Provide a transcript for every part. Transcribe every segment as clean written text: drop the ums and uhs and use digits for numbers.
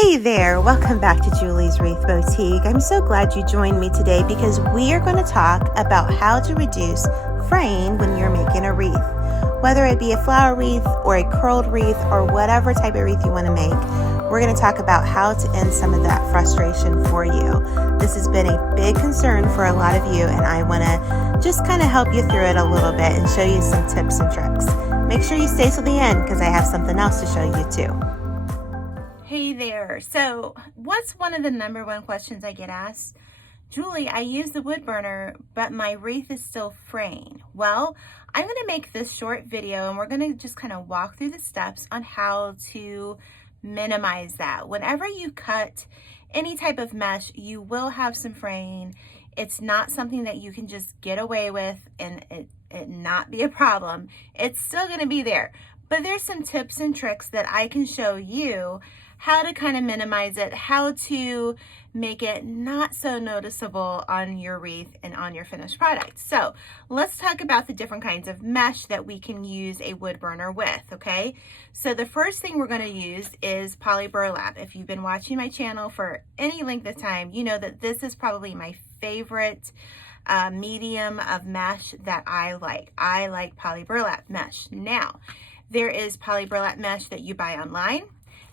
Hey there, welcome back to Julie's Wreath Boutique. I'm so glad you joined me today because we are going to talk about how to reduce fraying when you're making a wreath. Whether it be a flower wreath or a curled wreath or whatever type of wreath you want to make, we're going to talk about how to end some of that frustration for you. This has been a big concern for a lot of you, and I want to just kind of help you through it a little bit and show you some tips and tricks. Make sure you stay till the end because I have something else to show you too. Hey there. So what's one of the number one questions I get asked? Julie, I use the wood burner, but my wreath is still fraying. Well, I'm going to make this short video and we're going to just kind of walk through the steps on how to minimize that. Whenever you cut any type of mesh, you will have some fraying. It's not something that you can just get away with and it not be a problem. It's still going to be there. But there's some tips and tricks that I can show you how to kind of minimize it, how to make it not so noticeable on your wreath and on your finished product. So let's talk about the different kinds of mesh that we can use a wood burner with, okay? So the first thing we're going to use is poly burlap. If you've been watching my channel for any length of time, you know that this is probably my favorite medium of mesh that I like. I like poly burlap mesh. Now, there is poly burlap mesh that you buy online.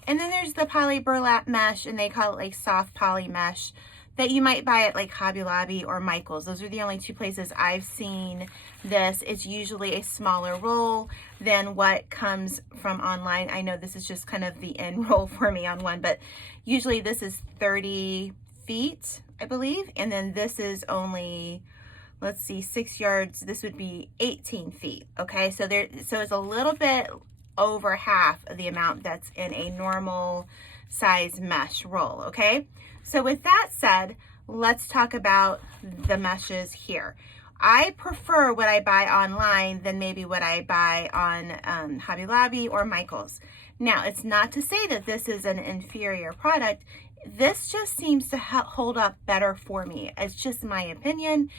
And then there's the poly burlap mesh, and they call it like soft poly mesh that you might buy at like Hobby Lobby or Michael's. Those are the only two places I've seen this. It's usually a smaller roll than what comes from online. I know this is just kind of the end roll for me on one, but usually this is 30 feet, I believe. And then this is only, let's see, 6 yards. This would be 18 feet. Okay, so it's a little bit over half of the amount that's in a normal size mesh roll. Okay, so with that said, let's talk about the meshes here. I prefer what I buy online than maybe what I buy on Hobby Lobby or Michael's. Now, it's not to say that this is an inferior product. This just seems to hold up better for me. It's just my opinion.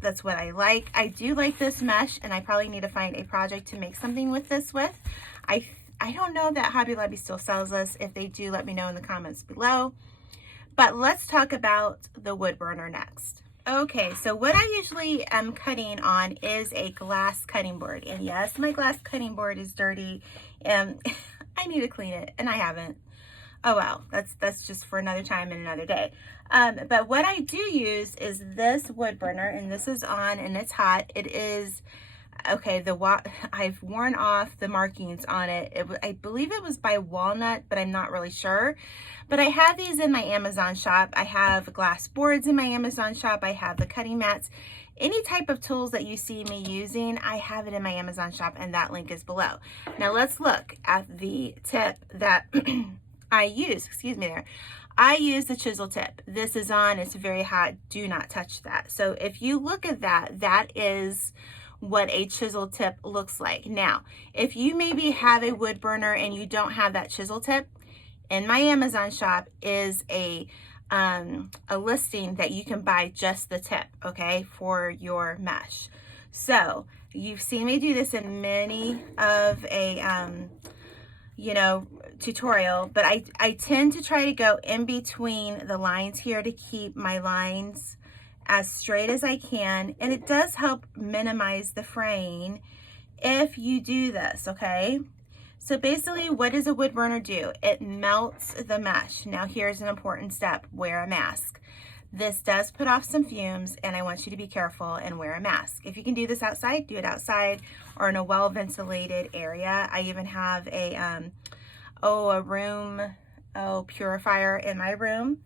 That's what I like. I do like this mesh, and I probably need to find a project to make something with this with. I don't know that Hobby Lobby still sells this. If they do, let me know in the comments below. But let's talk about the wood burner next. Okay, so what I usually am cutting on is a glass cutting board. And yes, my glass cutting board is dirty, and I need to clean it, and I haven't. Oh well, that's just for another time and another day. But what I do use is this wood burner, and this is on and it's hot. It is, okay, I've worn off the markings on it. I believe it was by Walnut, but I'm not really sure. But I have these in my Amazon shop. I have glass boards in my Amazon shop. I have the cutting mats. Any type of tools that you see me using, I have it in my Amazon shop, and that link is below. Now let's look at the tip that I use, I use the chisel tip. This is on, it's very hot, do not touch that. So if you look at that, that is what a chisel tip looks like. Now, if you maybe have a wood burner and you don't have that chisel tip, in my Amazon shop is a listing that you can buy just the tip, okay, for your mesh. So you've seen me do this in many of a, tutorial, but I tend to try to go in between the lines here to keep my lines as straight as I can, and it does help minimize the fraying if you do this, okay? So basically, what does a wood burner do? It melts the mesh. Now here's an important step: wear a mask. This does put off some fumes, and I want you to be careful and wear a mask. If you can do this outside, do it outside or in a well-ventilated area. I even have a room purifier in my room.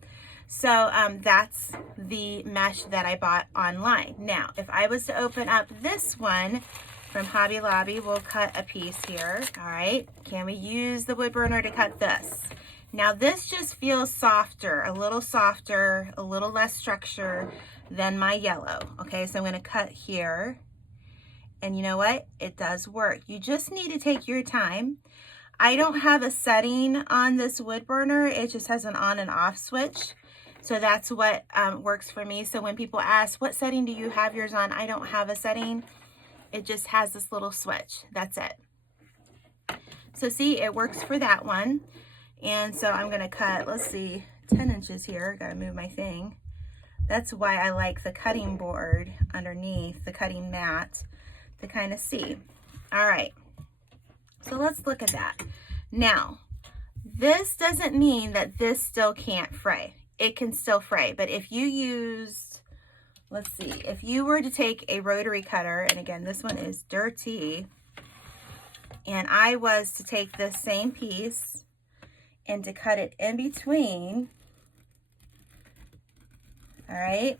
So that's the mesh that I bought online. Now, if I was to open up this one from Hobby Lobby, we'll cut a piece here. All right, can we use the wood burner to cut this? Now this just feels softer, a little less structure than my yellow. Okay, so I'm gonna cut here, and you know what? It does work. You just need to take your time. I don't have a setting on this wood burner. It just has an on and off switch. So that's what works for me. So when people ask, what setting do you have yours on? I don't have a setting. It just has this little switch. That's it. So see, it works for that one. And so I'm going to cut, let's see, 10 inches here. Got to move my thing. That's why I like the cutting board underneath, the cutting mat, to kind of see. All right, so let's look at that. Now, this doesn't mean that this still can't fray. It can still fray, but if you used, let's see, if you were to take a rotary cutter, and again, this one is dirty, and I was to take this same piece and to cut it in between, all right,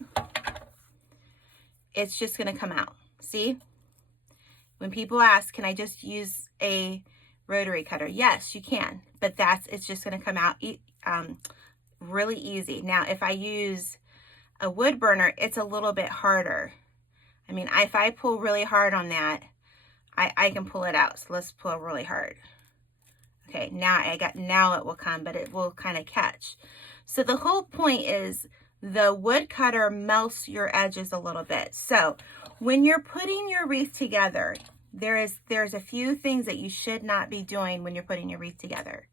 it's just gonna come out. See? When people ask, can I just use a rotary cutter? Yes, you can, but it's just gonna come out really easy. Now, if I use a wood burner, it's a little bit harder. I mean, if I pull really hard on that, I can pull it out. So let's pull really hard. Okay, now it will come, but it will kind of catch. So the whole point is the wood cutter melts your edges a little bit. So when you're putting your wreath together, there's a few things that you should not be doing when you're putting your wreath together.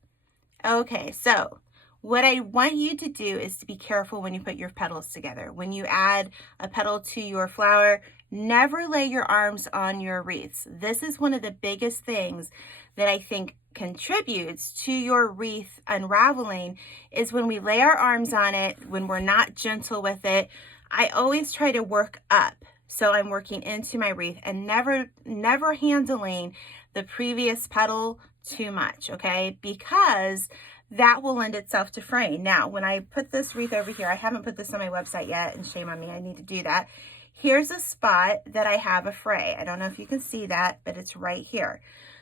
Okay, so what I want you to do is to be careful when you put your petals together. When you add a petal to your flower, never lay your arms on your wreaths. This is one of the biggest things that I think contributes to your wreath unraveling, is when we lay our arms on it, when we're not gentle with it. I always try to work up. So I'm working into my wreath and never handling the previous petal too much, okay? Because that will lend itself to fraying. Now, when I put this wreath over here, I haven't put this on my website yet, and shame on me, I need to do that. Here's a spot that I have a fray. I don't know if you can see that, but it's right here.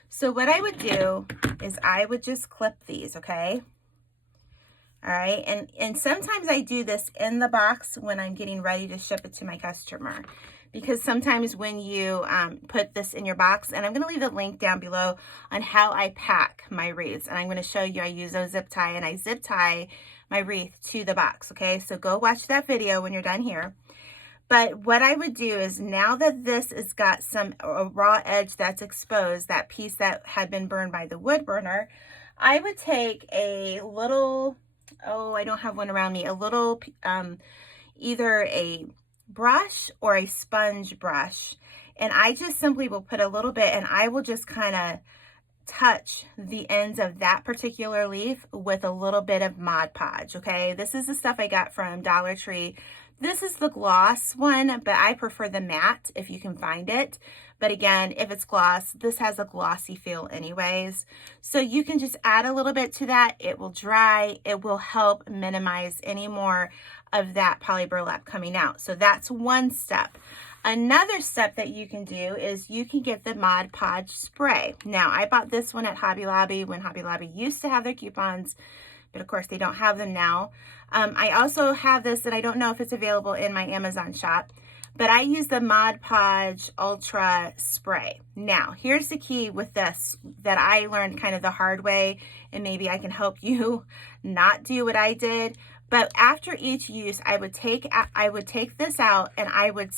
So what I would do is I would just clip these, okay? All right, and sometimes I do this in the box when I'm getting ready to ship it to my customer, because sometimes when you put this in your box, and I'm going to leave the link down below on how I pack my wreaths, and I'm going to show you I use a zip tie, and I zip tie my wreath to the box, okay? So go watch that video when you're done here. But what I would do is, now that this has got a raw edge that's exposed, that piece that had been burned by the wood burner, I would take a little, I don't have one around me, a little, either a brush or a sponge brush, and I just simply will put a little bit, and I will just kind of touch the ends of that particular leaf with a little bit of Mod Podge, okay? This is the stuff I got from Dollar Tree. This is the gloss one, but I prefer the matte if you can find it. But again, if it's gloss, this has a glossy feel anyways. So you can just add a little bit to that. It will dry. It will help minimize any more of that poly burlap coming out. So that's one step. Another step that you can do is you can get the Mod Podge spray. Now, I bought this one at Hobby Lobby when Hobby Lobby used to have their coupons, but of course they don't have them now. I also have this, and I don't know if it's available in my Amazon shop, but I use the Mod Podge Ultra Spray. Now, here's the key with this that I learned kind of the hard way, and maybe I can help you not do what I did. But after each use, I would take this out, and I would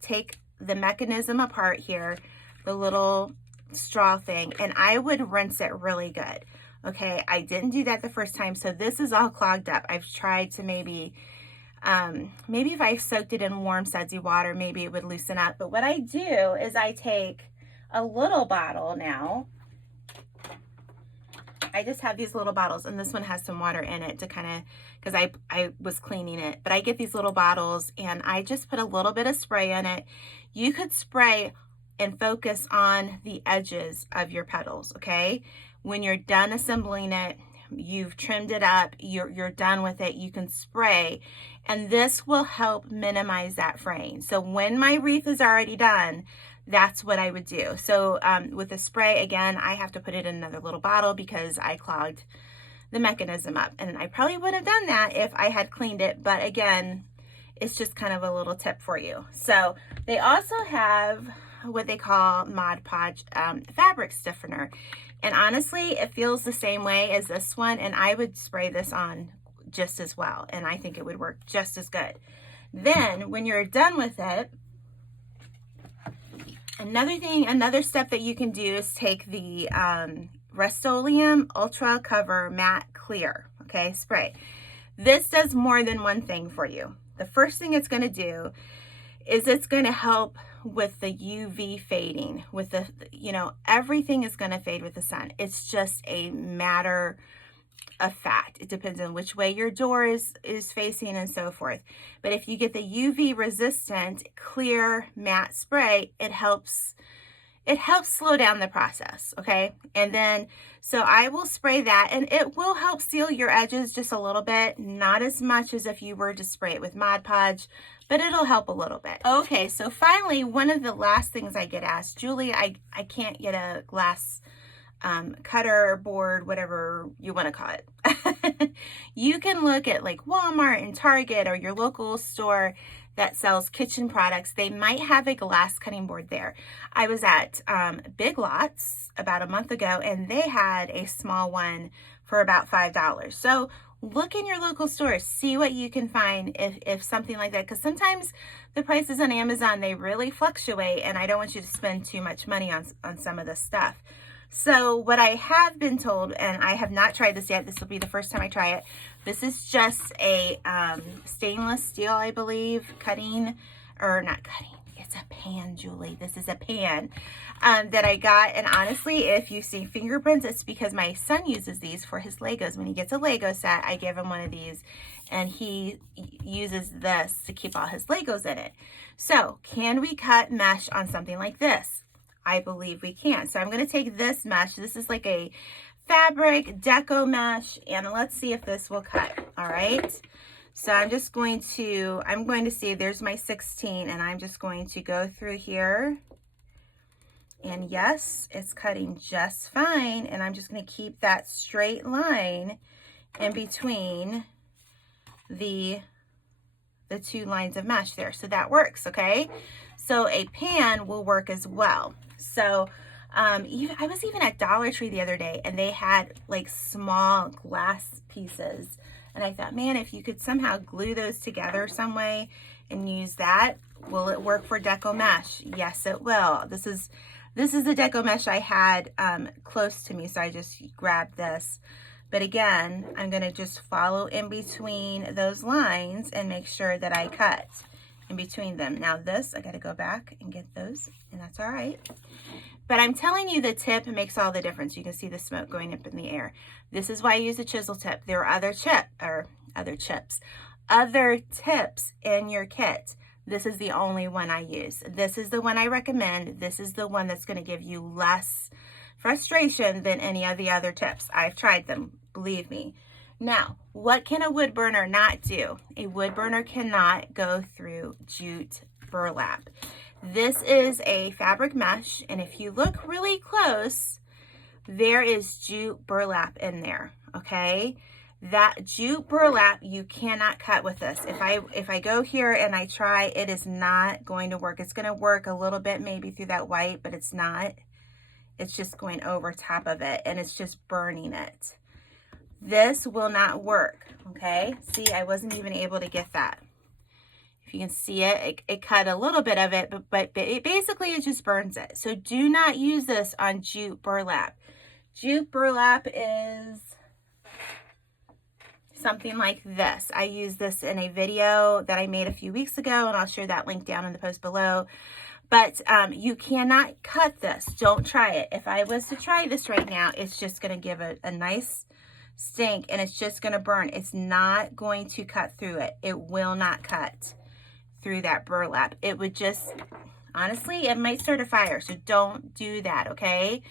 take the mechanism apart here, the little straw thing, and I would rinse it really good. Okay, I didn't do that the first time, so this is all clogged up. I've tried to maybe if I soaked it in warm sudsy water, maybe it would loosen up. But what I do is I take a little bottle now. I just have these little bottles, and this one has some water in it to kind of, because I was cleaning it. But I get these little bottles, and I just put a little bit of spray in it. You could spray and focus on the edges of your petals, okay? When you're done assembling it, you've trimmed it up, you're done with it, you can spray, and this will help minimize that fraying. So when my wreath is already done, that's what I would do. So with the spray, again, I have to put it in another little bottle because I clogged the mechanism up, and I probably would have done that if I had cleaned it, but again, it's just kind of a little tip for you. So they also have what they call Mod Podge fabric stiffener. And honestly, it feels the same way as this one, and I would spray this on just as well, and I think it would work just as good. Then, when you're done with it, another step that you can do is take the Rust-Oleum Ultra Cover Matte Clear, okay, spray. This does more than one thing for you. The first thing it's going to do is it's going to help with the UV fading, with the, everything is going to fade with the sun. It's just a matter of fact. It depends on which way your door is facing and so forth. But if you get the UV resistant clear matte spray, it helps slow down the process, okay? And then, so I will spray that, and it will help seal your edges just a little bit, not as much as if you were to spray it with Mod Podge, but it'll help a little bit. Okay, so finally, one of the last things I get asked, Julie, I can't get a glass cutter, board, whatever you want to call it. You can look at like Walmart and Target or your local store that sells kitchen products. They might have a glass cutting board there. I was at Big Lots about a month ago, and they had a small one for about $5. So look in your local store, see what you can find if something like that, because sometimes the prices on Amazon, they really fluctuate, and I don't want you to spend too much money on some of this stuff. So what I have been told, and I have not tried this yet, this will be the first time I try it. This is just a stainless steel, I believe, not cutting. It's a pan, Julie. This is a pan that I got. And honestly, if you see fingerprints, it's because my son uses these for his Legos. When he gets a Lego set, I give him one of these, and he uses this to keep all his Legos in it. So can we cut mesh on something like this? I believe we can. So I'm going to take this mesh. This is like a fabric deco mesh, and let's see if this will cut. All right. So I'm going to see, there's my 16, and I'm just going to go through here. And yes, it's cutting just fine. And I'm just going to keep that straight line in between the two lines of mesh there. So that works. Okay. So a pan will work as well. So I was even at Dollar Tree the other day, and they had like small glass pieces, and I thought, man, if you could somehow glue those together some way and use that, will it work for deco mesh? Yes, it will. This is the deco mesh I had close to me, so I just grabbed this. But again, I'm going to just follow in between those lines and make sure that I cut in between them. Now this, I got to go back and get those, and that's all right. But I'm telling you, the tip makes all the difference. You can see the smoke going up in the air. This is why I use a chisel tip. There are other tips in your kit. This is the only one I use. This is the one I recommend. This is the one that's going to give you less frustration than any of the other tips. I've tried them, believe me. Now, what can a wood burner not do? A wood burner cannot go through jute burlap. This is a fabric mesh, and if you look really close, there is jute burlap in there, okay? That jute burlap, you cannot cut with this. If I go here and I try, it is not going to work. It's going to work a little bit maybe through that white, but it's not. It's just going over top of it, and it's just burning it. This will not work, okay? See, I wasn't even able to get that. If you can see it, it cut a little bit of it, but it basically, it just burns it. So do not use this on jute burlap. Jute burlap is something like this. I used this in a video that I made a few weeks ago, and I'll share that link down in the post below. But you cannot cut this. Don't try it. If I was to try this right now, it's just going to give a nice stink, and it's just going to burn. It's not going to cut through it. It will not cut through that burlap. It would just, honestly, it might start a fire. So don't do that, okay?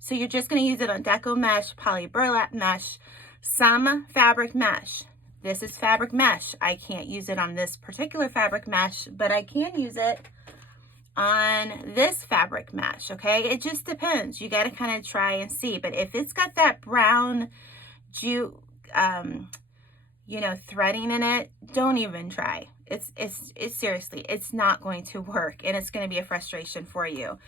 So you're just going to use it on deco mesh, poly burlap mesh, some fabric mesh. This is fabric mesh. I can't use it on this particular fabric mesh, but I can use it on this fabric mesh, okay? It just depends. You got to kind of try and see. But if it's got that brown jute, threading in it, don't even try. It's seriously, it's not going to work, and it's going to be a frustration for you.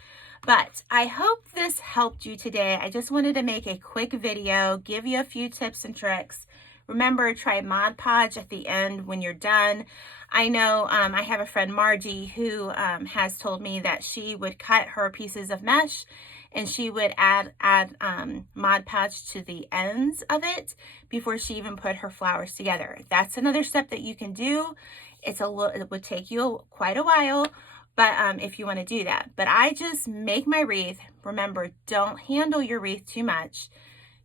But I hope this helped you today. I just wanted to make a quick video, give you a few tips and tricks. Remember, try Mod Podge at the end when you're done. I know I have a friend, Margie, who has told me that she would cut her pieces of mesh and she would add Mod Podge to the ends of it before she even put her flowers together. That's another step that you can do. It would take you quite a while, but if you want to do that. But I just make my wreath. Remember, don't handle your wreath too much.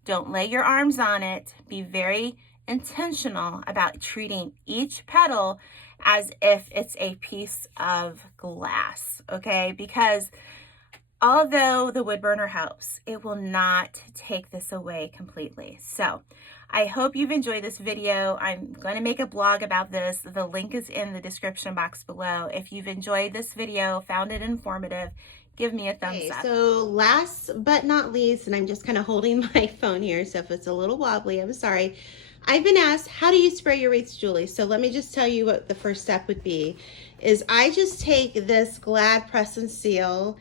Don't lay your arms on it. Be very intentional about treating each petal as if it's a piece of glass, okay? Because although the wood burner helps, it will not take this away completely. So I hope you've enjoyed this video. I'm going to make a blog about this. The link is in the description box below. If you've enjoyed this video, found it informative, give me a thumbs up. So last but not least, and I'm just kind of holding my phone here, so if it's a little wobbly, I'm sorry. I've been asked, how do you spray your wreaths, Julie? So let me just tell you what the first step would be. Is I just take this Glad Press and Seal,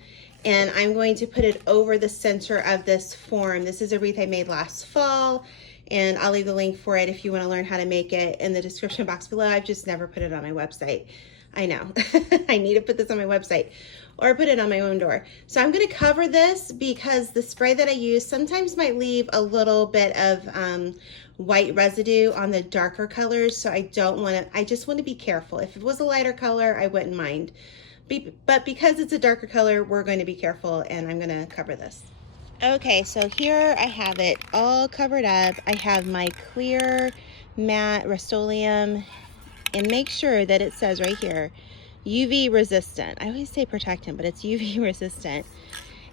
and I'm going to put it over the center of this form. This is a wreath I made last fall, and I'll leave the link for it if you want to learn how to make it in the description box below. I've just never put it on my website. I know. I need to put this on my website or put it on my own door. So I'm going to cover this because the spray that I use sometimes might leave a little bit of white residue on the darker colors. So I just want to be careful. If it was a lighter color, I wouldn't mind. But because it's a darker color, we're going to be careful, and I'm going to cover this. Okay, so here I have it all covered up. I have my clear matte Rust-Oleum, and make sure that it says right here, UV resistant. I always say protectant, but it's UV resistant.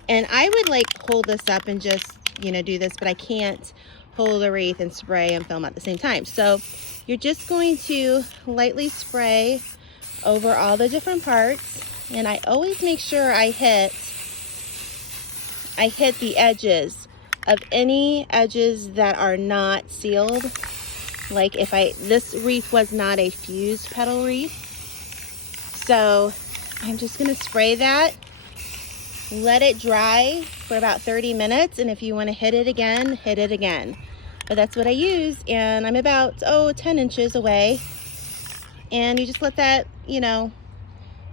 And I would like hold this up and just, do this, but I can't hold a wreath and spray and film at the same time. So you're just going to lightly spray over all the different parts. And I always make sure I hit the edges of any edges that are not sealed. Like this wreath was not a fused petal wreath. So I'm just gonna spray that, let it dry for about 30 minutes. And if you wanna hit it again, hit it again. But that's what I use, and I'm about, 10 inches away. And you just let that, you're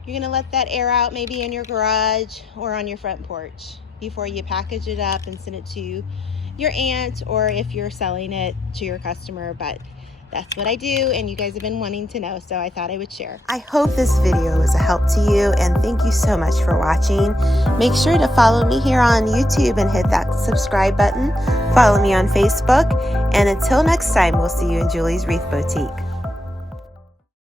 gonna let that air out maybe in your garage or on your front porch before you package it up and send it to your aunt, or if you're selling it to your customer. But that's what I do, and you guys have been wanting to know, so I thought I would share. I hope this video was a help to you, and thank you so much for watching. Make sure to follow me here on YouTube and hit that subscribe button. Follow me on Facebook, and until next time, we'll see you in Julie's Wreath Boutique.